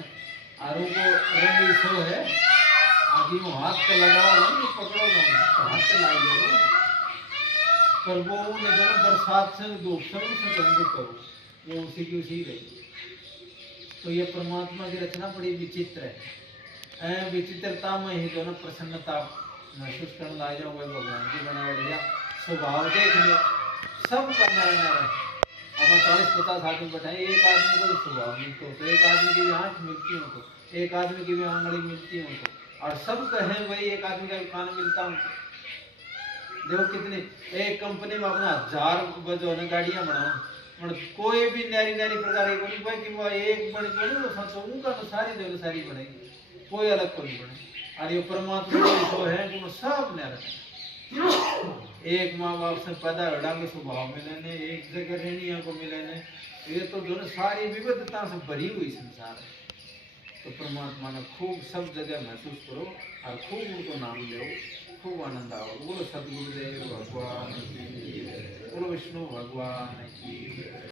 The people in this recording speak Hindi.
ने आरो को रंग सो है आगे वो हाथ पे लगाओ नहीं पकड़ो ना तो हाथ पे लग जाओ पर वो ने दोनों बरसात से धूप से बंद करो वो उसी की उसी रही। तो ये परमात्मा की रचना बड़ी विचित्र है। विचित्रता में ही दोनों प्रसन्नता महसूस करने ला जाओ भगवान की बनाया बढ़िया स्वभाव देख लो सब करना रहना है। अब 40-50 आदमी बैठाए एक आदमी को स्वभाव मिलता हो तो एक आदमी की भी आँख मिलती हो तो एक आदमी की भी आंगड़ी मिलती हो तो और सब कहें भाई एक आदमी का कान मिलता हूँ। देखो कितनी एक कंपनी में अपना 1000 जो है गाड़ियां बनाओ कोई भी नारी नारी प्रकार की कोई कि वो एक बड़ी बड़ी सोचूं का तो सारी देखो सारी बनेगी कोई अलग कोई बने और ये परमात्मा जो है वो सब ने एक माँ बाप से पैदा हटांगे स्वभाव मिले एक जगह रहनी को मिले ये तो दोनों सारी विविधता से भरी हुई संसार है। तो परमात्मा ने खूब सब जगह महसूस करो और खूब उनको नाम लो खूब आनंद आओ। बोलो सदगुरुदेव भगवान की, बोलो विष्णु भगवान की।